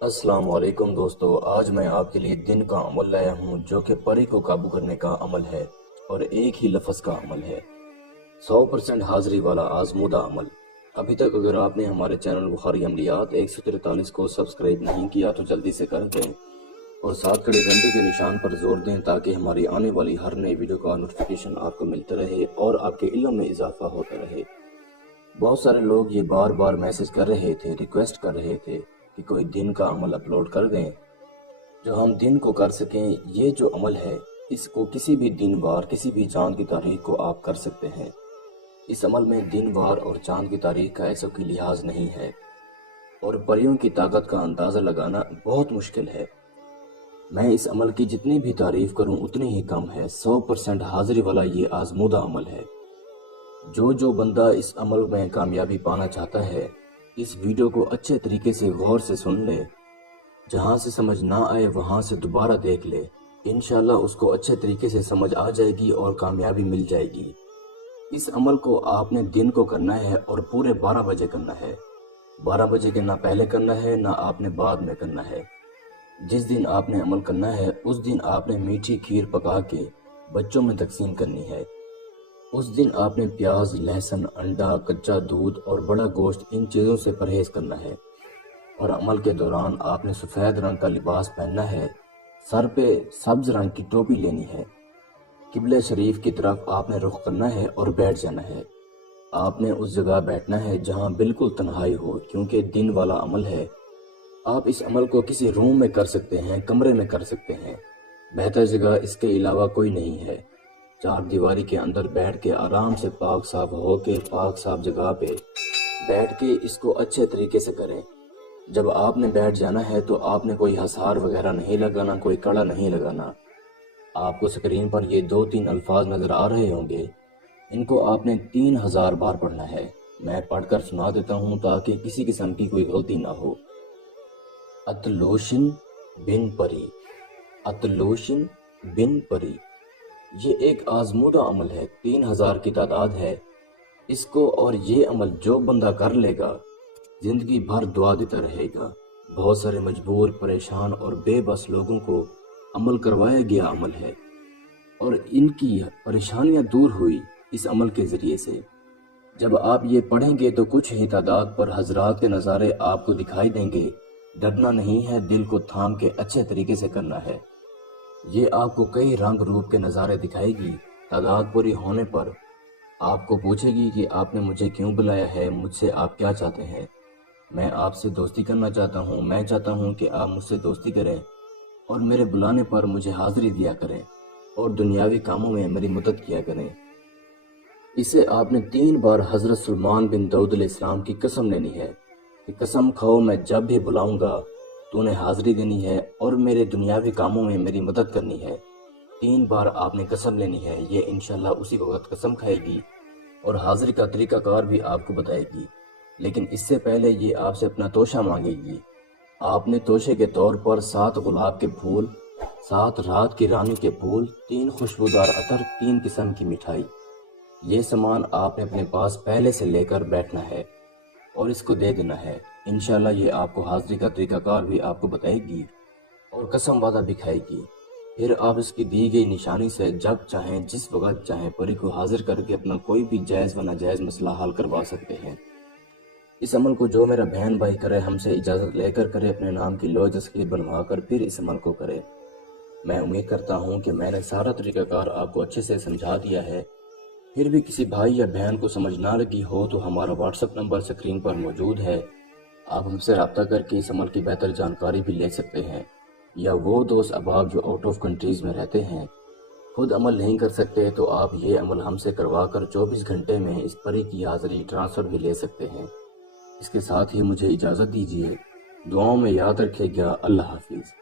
अस्सलाम वालेकुम दोस्तों, आज मैं आपके लिए दिन का अमल लाया हूँ जो कि परी को काबू करने का अमल है और एक ही लफ्ज़ का अमल है। 100% हाजिरी वाला आजमूदा अमल। अभी तक अगर आपने हमारे चैनल बुखारी अमलियात 143 को सब्सक्राइब नहीं किया तो जल्दी से कर दें और साथ खड़े घंटे के निशान पर जोर दें ताकि हमारी आने वाली हर नई वीडियो का नोटिफिकेशन आपको मिलता रहे और आपके इल्म में इजाफा होता रहे। बहुत सारे लोग ये बार बार मैसेज कर रहे थे, रिक्वेस्ट कर रहे थे कि कोई दिन का अमल अपलोड कर दें जो हम दिन को कर सकें। ये जो अमल है इसको किसी भी दिन वार, किसी भी चांद की तारीख को आप कर सकते हैं। इस अमल में दिन वार और चांद की तारीख का ऐसा कोई लिहाज नहीं है और परियों की ताकत का अंदाज़ा लगाना बहुत मुश्किल है। मैं इस अमल की जितनी भी तारीफ करूं उतनी ही कम है। 100% हाजिरी वाला ये आजमूदा अमल है। जो बंदा इस अमल में कामयाबी पाना चाहता है इस वीडियो को अच्छे तरीके से गौर से सुन ले। जहां से समझ ना आए वहां से दोबारा देख ले। इंशाल्लाह उसको अच्छे तरीके से समझ आ जाएगी और कामयाबी मिल जाएगी। इस अमल को आपने दिन को करना है और पूरे 12 बजे करना है। 12 बजे के ना पहले करना है ना आपने बाद में करना है। जिस दिन आपने अमल करना है उस दिन आपने मीठी खीर पका के बच्चों में तकसीम करनी है। उस दिन आपने प्याज, लहसुन, अंडा, कच्चा दूध और बड़ा गोश्त इन चीज़ों से परहेज करना है और अमल के दौरान आपने सफ़ेद रंग का लिबास पहनना है। सर पे सब्ज रंग की टोपी लेनी है। किबले शरीफ की तरफ आपने रुख करना है और बैठ जाना है। आपने उस जगह बैठना है जहां बिल्कुल तन्हाई हो, क्योंकि दिन वाला अमल है। आप इस अमल को किसी रूम में कर सकते हैं, कमरे में कर सकते हैं। बेहतर जगह इसके अलावा कोई नहीं है। चार दीवारी के अंदर बैठ के आराम से पाक साफ हो के पाक साफ जगह पे बैठ के इसको अच्छे तरीके से करें। जब आपने बैठ जाना है तो आपने कोई हसार वगैरह नहीं लगाना, कोई कड़ा नहीं लगाना। आपको स्क्रीन पर ये 2-3 अल्फाज नजर आ रहे होंगे, इनको आपने 3000 बार पढ़ना है। मैं पढ़कर सुना देता हूँ ताकि किसी किस्म की कोई गलती ना हो। अतलोशिन बिन परी, अतलोशिन बिन परी। ये एक आजमूदा अमल है, 3000 की तादाद है इसको, और ये अमल जो बंदा कर लेगा जिंदगी भर दुआ देता रहेगा। बहुत सारे मजबूर, परेशान और बेबस लोगों को अमल करवाया गया अमल है और इनकी परेशानियां दूर हुई इस अमल के ज़रिए से। जब आप ये पढ़ेंगे तो कुछ ही तादाद पर हजरात के नज़ारे आपको दिखाई देंगे। डरना नहीं है, दिल को थाम के अच्छे तरीके से करना है। ये आपको कई रंग रूप के नज़ारे दिखाएगी। तादाद पूरी होने पर आपको पूछेगी कि आपने मुझे क्यों बुलाया है, मुझसे आप क्या चाहते हैं। मैं आपसे दोस्ती करना चाहता हूँ। मैं चाहता हूँ कि आप मुझसे दोस्ती करें और मेरे बुलाने पर मुझे हाजिरी दिया करें और दुनियावी कामों में मेरी मदद किया करें। इसे आपने 3 बार हज़रत सुलेमान बिन दाऊद अलैहिस्सलाम की कसम लेनी है कि कसम खाओ मैं जब भी बुलाऊंगा तूने हाजिरी देनी है और मेरे दुनियावी कामों में मेरी मदद करनी है। 3 बार आपने कसम लेनी है। ये इंशाल्लाह उसी वक्त कसम खाएगी और हाजिरी का तरीकाकार भी आपको बताएगी। लेकिन इससे पहले ये आपसे अपना तोशा मांगेगी। आपने तोशे के तौर पर 7 गुलाब के फूल, 7 रात की रानी के फूल, 3 खुशबूदार अतर, 3 किस्म की मिठाई, ये सामान आपने अपने पास पहले से लेकर बैठना है और इसको दे देना है। इंशाल्लाह ये आपको हाजिरी का तरीकाकार भी आपको बताएगी और कसम वादा भी खाएगी। फिर आप इसकी दी गई निशानी से जब चाहें, जिस वक्त चाहें, परी को हाजिर करके अपना कोई भी जायज़ व नाजायज़ मसला हल करवा सकते हैं। इस अमल को जो मेरा बहन भाई करे हमसे इजाज़त लेकर करे, अपने नाम की लौह तस्वीर बनवा कर फिर इस अमल को करे। मैं उम्मीद करता हूँ कि मैंने सारा तरीकाकार आपको अच्छे से समझा दिया है। फिर भी किसी भाई या बहन को समझ ना लगी हो तो हमारा व्हाट्सएप नंबर स्क्रीन पर मौजूद है। आप हमसे रब्ता करके इस अमल की बेहतर जानकारी भी ले सकते हैं। या वो दोस्त अहबाब जो आउट ऑफ कंट्रीज़ में रहते हैं, खुद अमल नहीं कर सकते, तो आप ये अमल हमसे करवा कर 24 घंटे में इस परी की हाजिरी ट्रांसफ़र भी ले सकते हैं। इसके साथ ही मुझे इजाज़त दीजिए। दुआओं में याद रखिएगा। अल्लाह हाफिज़।